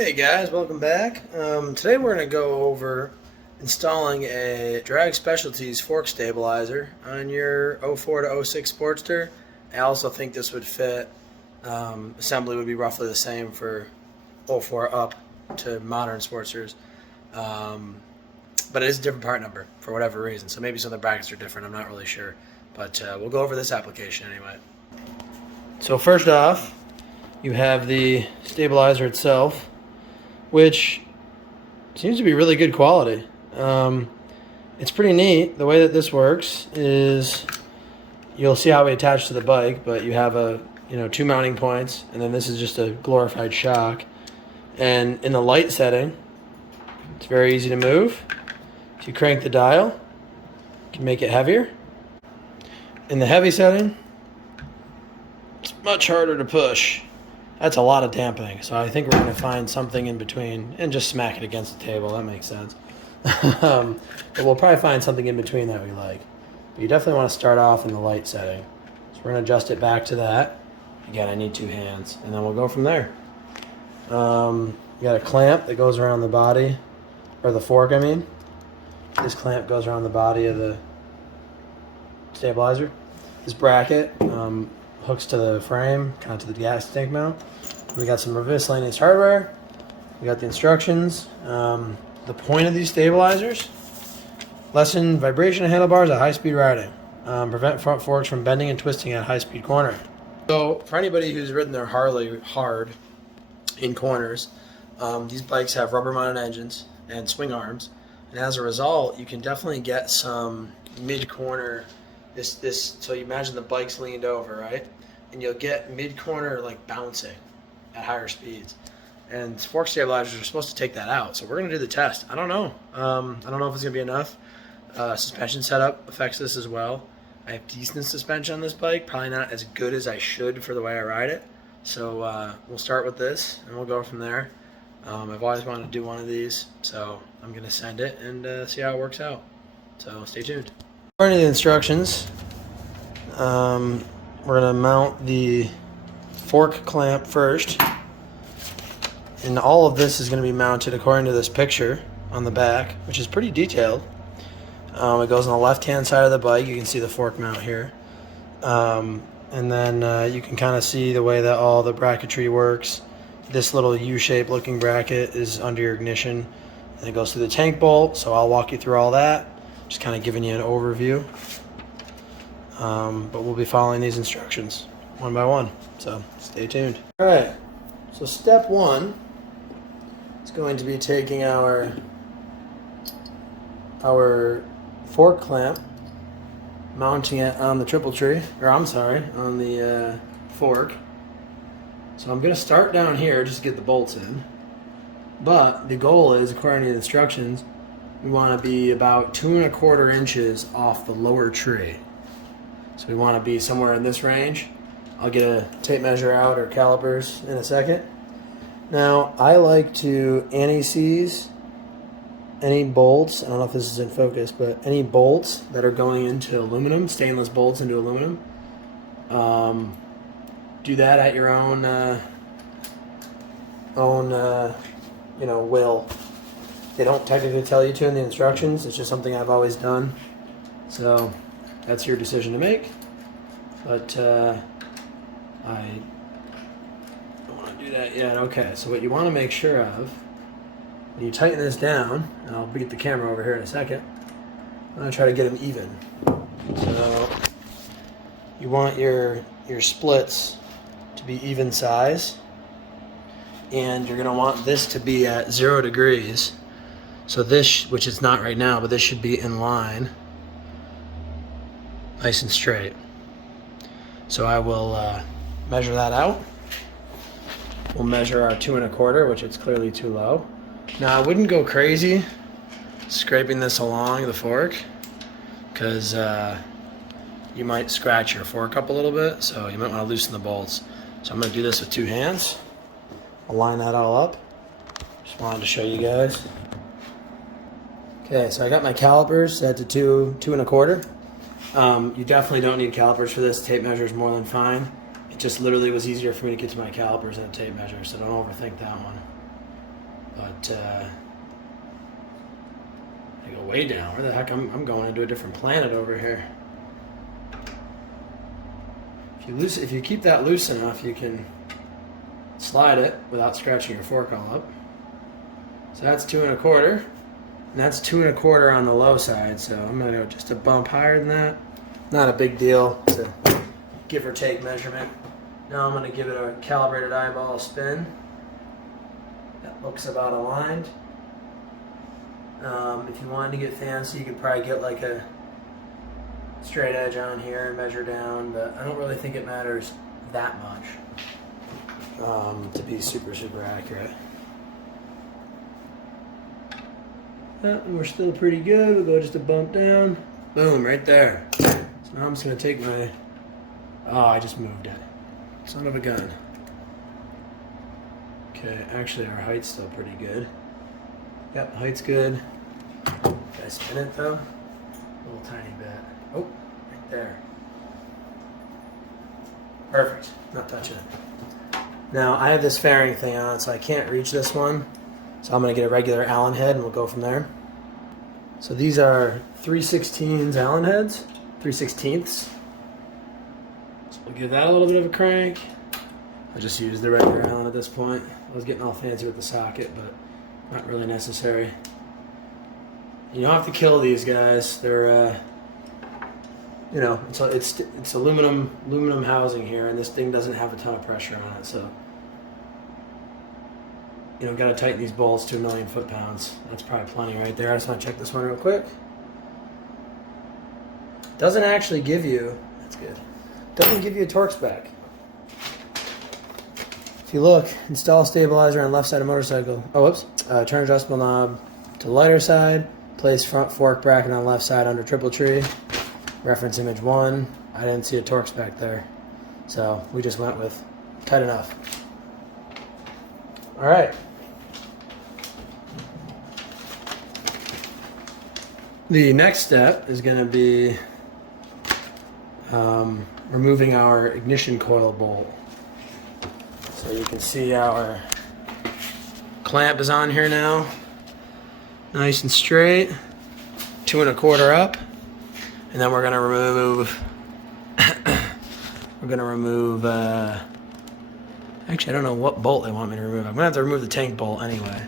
Hey guys, welcome back. Today we're going to go over installing a drag specialties fork stabilizer on your 04 to 06 Sportster. I also think this would fit, assembly would be roughly the same for 04 up to modern Sportsters. But it is a different part number for whatever reason, so maybe some of the brackets are different, I'm not really sure. But we'll go over this application anyway. So first off, you have the stabilizer itself, which seems to be really good quality. It's pretty neat. The way that this works is you'll see how we attach to the bike, but you have two mounting points, and then this is just a glorified shock. And in the light setting, it's very easy to move. If you crank the dial, you can make it heavier. In the heavy setting, it's much harder to push. That's a lot of dampening, so I think we're going to find something in between and just smack it against the table. That makes sense. But we'll probably find something in between that we like. But you definitely want to start off in the light setting. So we're going to adjust it back to that. Again, I need two hands, and then we'll go from there. You got a clamp that goes around the body, or the fork, I mean. This clamp goes around the body of the stabilizer. This bracket hooks to the frame, kind of to the gas tank mount. We got some miscellaneous hardware. We got the instructions. The point of these stabilizers: lessen vibration of handlebars at high-speed riding. Prevent front forks from bending and twisting at high-speed cornering. So for anybody who's ridden their Harley hard in corners, these bikes have rubber-mounted engines and swing arms, and as a result, you can definitely get some mid-corner. So you imagine the bike's leaned over, right? And you'll get mid-corner like bouncing at higher speeds. And fork stabilizers are supposed to take that out. So we're going to do the test. I don't know. I don't know if it's going to be enough. Suspension setup affects this as well. I have decent suspension on this bike. Probably not as good as I should for the way I ride it. So we'll start with this and we'll go from there. I've always wanted to do one of these. So I'm going to send it and see how it works out. So stay tuned. According to the instructions, we're going to mount the fork clamp first, and all of this is going to be mounted according to this picture on the back, which is pretty detailed. It goes on the left hand side of the bike. You can see the fork mount here, and then you can kind of see the way that all the bracketry works. This little U-shaped looking bracket is under your ignition, and it goes through the tank bolt, so I'll walk you through all that. Just kind of giving you an overview, but we'll be following these instructions one by one, so stay tuned. All right, so step one is going to be taking our fork clamp, mounting it on the triple tree, on the fork. So I'm going to start down here just to get the bolts in, but the goal is, according to the instructions, we want to be about 2 1/4 inches off the lower tree. So we want to be somewhere in this range. I'll get a tape measure out or calipers in a second. Now, I like to anti-seize any bolts. I don't know if this is in focus, but any bolts that are going into aluminum, stainless bolts into aluminum. Do that at your own will. They don't technically tell you to in the instructions. It's just something I've always done. So that's your decision to make. But I don't want to do that yet. Okay, so what you want to make sure of, when you tighten this down, and I'll get the camera over here in a second, I'm going to try to get them even. So you want your splits to be even size, and you're going to want this to be at 0 degrees. So this, which it's not right now, but this should be in line, nice and straight. So I will measure that out. We'll measure our 2 1/4, which it's clearly too low. Now I wouldn't go crazy scraping this along the fork, because you might scratch your fork up a little bit, so you might want to loosen the bolts. So I'm going to do this with 2 hands. I'll line that all up. Just wanted to show you guys. Okay, so I got my calipers set to 2 1/4. You definitely don't need calipers for this. Tape measure is more than fine. It just literally was easier for me to get to my calipers than a tape measure, so don't overthink that one. But I go way down. Where the heck? I'm going into a different planet over here. If you keep that loose enough, you can slide it without scratching your fork all up. So that's 2 1/4, and that's 2 1/4 on the low side. So I'm gonna go just a bump higher than that. Not a big deal. It's a give or take measurement. Now I'm gonna give it a calibrated eyeball spin. That looks about aligned. If you wanted to get fancy, you could probably get like a straight edge on here and measure down, but I don't really think it matters that much to be super accurate. And we're still pretty good. We'll go just a bump down. Boom, right there. So now I'm just gonna take my, oh, I just moved it. Son of a gun. Okay, actually our height's still pretty good. Yep, height's good. Did I spin it though? A little tiny bit. Oh, right there. Perfect. Not touching it. Now I have this fairing thing on, so I can't reach this one. So I'm going to get a regular Allen head and we'll go from there. So these are 3/16 Allen heads. 3/16. So we'll give that a little bit of a crank. I just use the regular Allen at this point. I was getting all fancy with the socket, but not really necessary. You don't have to kill these guys. They're, you know, it's aluminum housing here, and this thing doesn't have a ton of pressure on it, so you know, got to tighten these bolts to 1,000,000 foot-pounds. That's probably plenty right there. I just want to check this one real quick. Doesn't actually give you, that's good. Doesn't give you a torque spec. If you look, install stabilizer on left side of motorcycle. Oh, whoops. Turn adjustable knob to lighter side. Place front fork bracket on left side under triple tree. Reference image 1. I didn't see a torque spec there, so we just went with tight enough. All right. The next step is going to be removing our ignition coil bolt. So you can see our clamp is on here now, nice and straight, 2 1/4 up, and then we're going to remove actually I don't know what bolt they want me to remove. I'm going to have to remove the tank bolt anyway.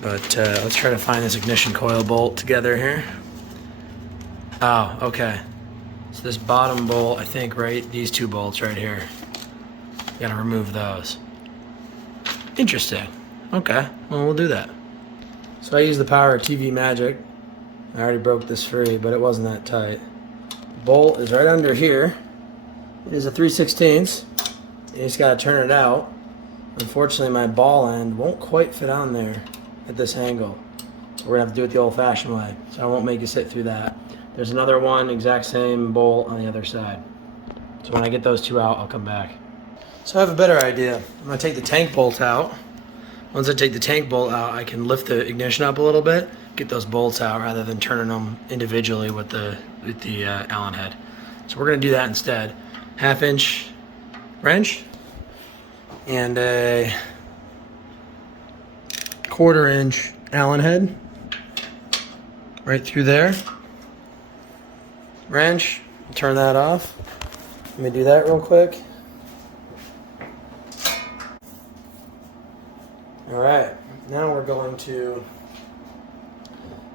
But let's try to find this ignition coil bolt together here. Oh, okay. So this bottom bolt, I think, right, these 2 bolts right here. Gotta remove those. Interesting. Okay, well, we'll do that. So I use the power of TV Magic. I already broke this free, but it wasn't that tight. The bolt is right under here. It is a 3/16. You just gotta turn it out. Unfortunately, my ball end won't quite fit on there at this angle. So we're gonna have to do it the old-fashioned way. So I won't make you sit through that. There's another one, exact same bolt on the other side. So when I get those 2 out, I'll come back. So I have a better idea. I'm gonna take the tank bolt out. Once I take the tank bolt out, I can lift the ignition up a little bit, get those bolts out rather than turning them individually with the Allen head. So we're gonna do that instead. 1/2-inch wrench and a 1/4-inch Allen head right through there. Wrench, turn that off. Let me do that real quick. All right, now we're going to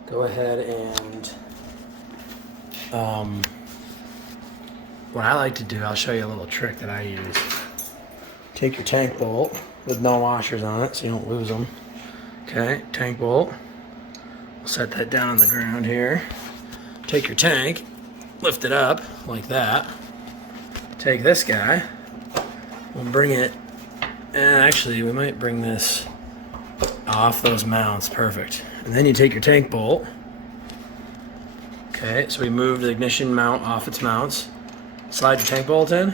go ahead and what I like to do, I'll show you a little trick that I use. Take your tank bolt with no washers on it so you don't lose them. Okay, tank bolt. We'll set that down on the ground here. Take your tank, lift it up like that. Take this guy, we'll bring it, and actually we might bring this off those mounts, perfect. And then you take your tank bolt. Okay, so we move the ignition mount off its mounts. Slide your tank bolt in,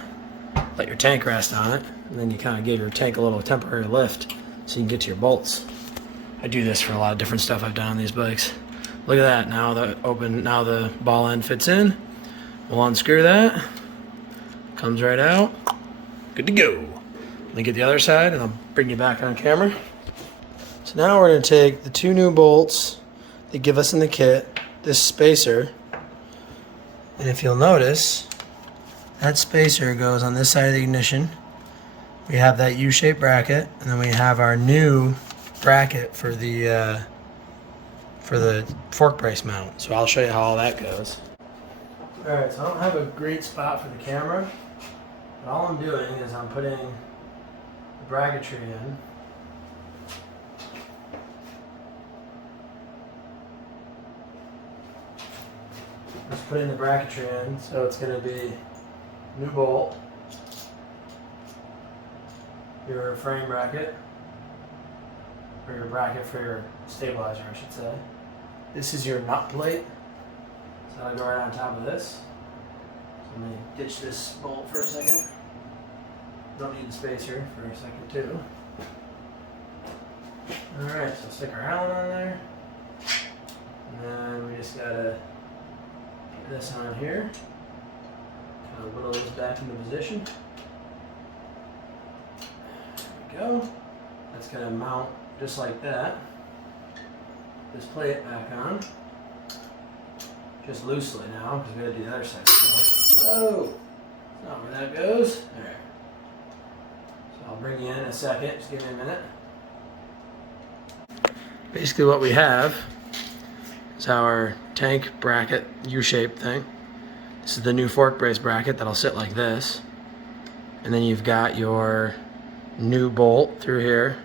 let your tank rest on it, and then you kind of give your tank a little temporary lift so you can get to your bolts. I do this for a lot of different stuff I've done on these bikes. Look at that, now the ball end fits in. We'll unscrew that, comes right out, good to go. Let me get the other side and I'll bring you back on camera. So now we're going to take the 2 new bolts they give us in the kit, this spacer, and if you'll notice, that spacer goes on this side of the ignition. We have that U-shaped bracket, and then we have our new bracket for the fork brace mount. So I'll show you how all that goes. All right, so I don't have a great spot for the camera, but all I'm doing is I'm putting the bracketry in. Just putting the bracketry in, so it's going to be new bolt, your frame bracket, or your bracket for your stabilizer, I should say. This is your nut plate, so that'll go right on top of this. So let me ditch this bolt for a second. Don't need the spacer for a second too. Alright, so stick our Allen on there, and then we just gotta get this on here. Kind of whittle this back into position. There we go. That's going to mount just like that. This plate back on. Just loosely now, because we got to do the other side still. Whoa! That's not where that goes. There. So I'll bring you in a second. Just give me a minute. Basically what we have is our tank bracket U-shaped thing. This is the new fork brace bracket that'll sit like this. And then you've got your new bolt through here.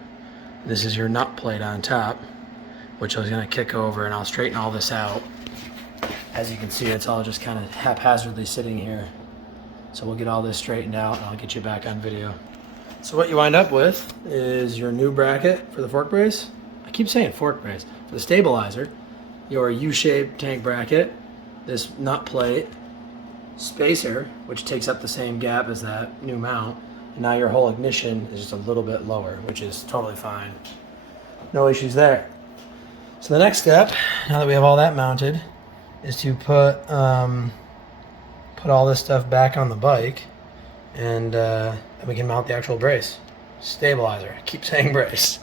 This is your nut plate on top, which I was going to kick over, and I'll straighten all this out. As you can see, it's all just kind of haphazardly sitting here. So we'll get all this straightened out and I'll get you back on video. So what you wind up with is your new bracket for the fork brace. I keep saying fork brace. For the stabilizer, your U-shaped tank bracket, this nut plate, spacer, which takes up the same gap as that new mount, and now your whole ignition is just a little bit lower, which is totally fine. No issues there. So the next step, now that we have all that mounted, is to put all this stuff back on the bike, and we can mount the actual brace. Stabilizer, I keep saying brace.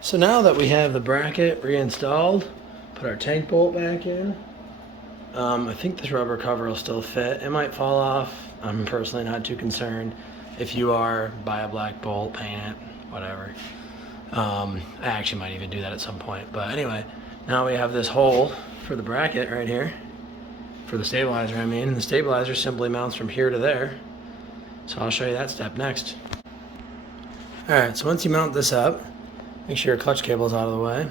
So now that we have the bracket reinstalled, put our tank bolt back in. I think this rubber cover will still fit. It might fall off. I'm personally not too concerned. If you are, buy a black bolt, paint it, whatever. I actually might even do that at some point. But anyway, now we have this hole for the bracket right here. For the stabilizer, I mean. And the stabilizer simply mounts from here to there. So I'll show you that step next. Alright, so once you mount this up, make sure your clutch cable is out of the way.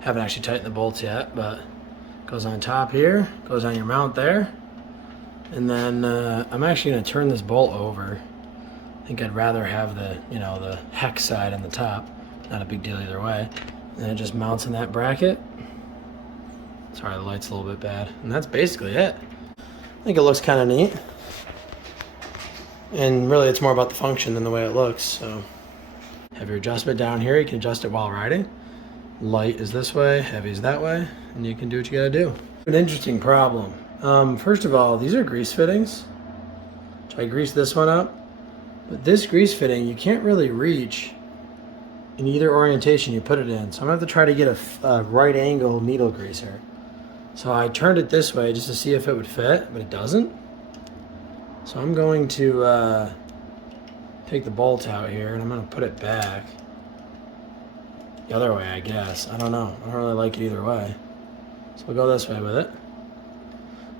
Haven't actually tightened the bolts yet, but goes on top here, goes on your mount there. And then I'm actually going to turn this bolt over. I think I'd rather have the, the hex side on the top. Not a big deal either way. And then it just mounts in that bracket. Sorry, the light's a little bit bad. And that's basically it. I think it looks kind of neat. And really it's more about the function than the way it looks. So have your adjustment down here. You can adjust it while riding. Light is this way, heavy is that way, and you can do what you gotta do. An interesting problem. First of all, these are grease fittings. So I greased this one up, but this grease fitting you can't really reach in either orientation you put it in. So I'm gonna have to try to get a right angle needle greaser. So I turned it this way just to see if it would fit, but it doesn't. So I'm going to take the bolt out here and I'm gonna put it back. The other way, I guess. I don't know. I don't really like it either way. So we'll go this way with it.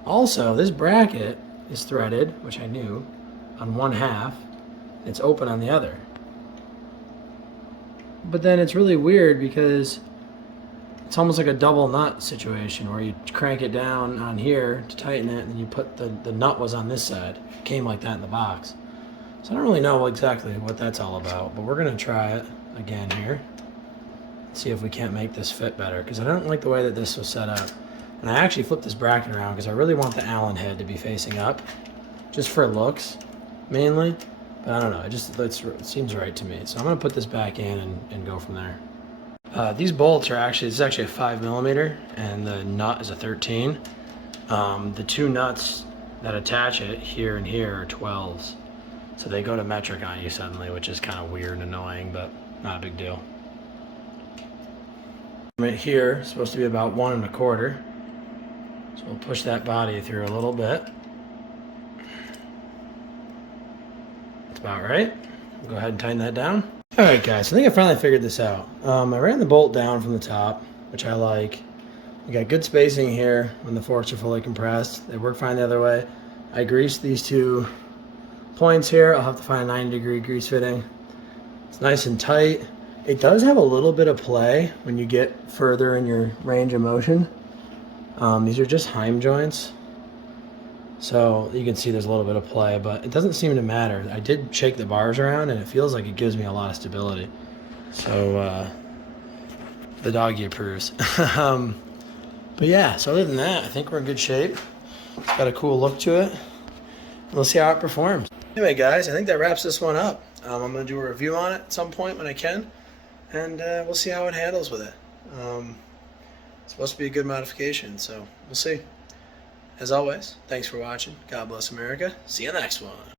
Also, this bracket is threaded, which I knew, on one half. It's open on the other. But then it's really weird because it's almost like a double nut situation where you crank it down on here to tighten it, and then you put the nut was on this side. It came like that in the box. So I don't really know exactly what that's all about, but we're going to try it again here. See if we can't make this fit better, because I don't like the way that this was set up. And I actually flipped this bracket around because I really want the Allen head to be facing up, just for looks mainly, but I don't know, it seems right to me. So I'm going to put this back in and go from there. These bolts are actually, this is actually a 5mm and the nut is a 13. The two nuts that attach it here and here are 12s, so they go to metric on you suddenly, which is kind of weird and annoying, but not a big deal. Right here is supposed to be about 1 1/4. So we'll push that body through a little bit. That's about right. We'll go ahead and tighten that down. All right, guys, I think I finally figured this out. I ran the bolt down from the top, which I like. We got good spacing here when the forks are fully compressed. They work fine the other way. I greased these 2 points here. I'll have to find a 90-degree grease fitting. It's nice and tight. It does have a little bit of play when you get further in your range of motion. These are just Heim joints. So you can see there's a little bit of play, but it doesn't seem to matter. I did shake the bars around and it feels like it gives me a lot of stability. So the doggy approves. But yeah, so other than that, I think we're in good shape. It's got a cool look to it. We'll see how it performs. Anyway, guys, I think that wraps this one up. I'm going to do a review on it at some point when I can, and we'll see how it handles with it. It's supposed to be a good modification, so we'll see. As always, thanks for watching. God bless America. See you in the next one.